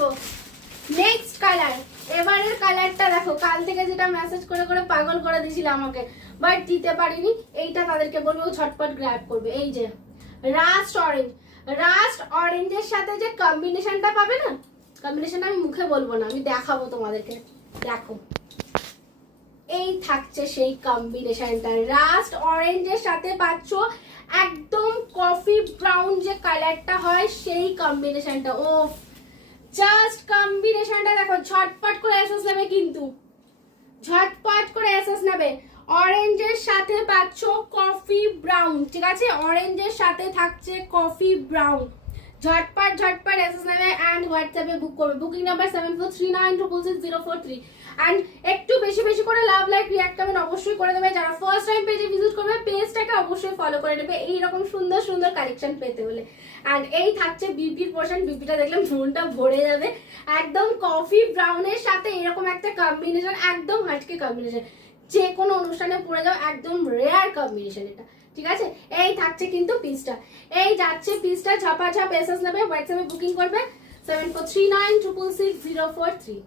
বলবো। Next colour, এবারের কালারটা দেখো, কাল থেকে যেটা মেসেজ করে করে পাগল করে দিয়েছিল আমাকে, বাট দিতে পারিনি, এইটা তাদেরকে বলবো ঝটপট গ্র্যাব করবে। এই যে রাস্ট অরেঞ্জ, রাস্ট অরেঞ্জের সাথে যে কম্বিনেশনটা পাবে না, কম্বিনেশনটা আমি মুখে বলবো না, আমি দেখাবো তোমাদেরকে। দেখো এই থাকছে সেই কম্বিনেশনটা, রাস্ট অরেঞ্জের সাথে পাচ্ছ একদম কফি ব্রাউন যে কালারটা হয় সেই কম্বিনেশনটা। ও জাস্ট কম্বিনেশনটা দেখো, ঝটপট করে এসএস নেবে, কিন্তু ঝটপট করে এসএস নেবে। অরেঞ্জের সাথে পাচ্ছ কফি ব্রাউন, ঠিক আছে, অরেঞ্জের সাথে থাকছে কফি ব্রাউন। ঝটপট ঝটপট এসএস নেবে এন্ড হোয়াটসঅ্যাপে বুক করবে। Booking number 7439666043। এন্ড একটু বেশি বেশি করে লাভ, লাইক, রিঅ্যাক্ট, কমেন্ট অবশ্যই করে দেবে। যারা ফার্স্ট টাইম পেজে ভিজিট করবে, পেজটাকে অবশ্যই ফলো করে নেবে এইরকম সুন্দর সুন্দর কালেকশন পেতে হলে। এন্ড এই থাকছে বিপির পোর্শন, বিপিটা দেখলে মনটা ভরে যাবে। একদম কফি ব্রাউনের সাথে এরকম একটা কম্বিনেশন, একদম হাটকে কম্বিনেশন, যে কোনো অনুষ্ঠানে পরে যাও, একদম রেয়ার কম্বিনেশন এটা, ঠিক আছে। এই থাকছে কিন্তু পিসটা, এই যাচ্ছে পিসটা, ঝপাঝপ এসএস নেবে, হোয়াটসঅ্যাপে বুকিং করবে 7439666043।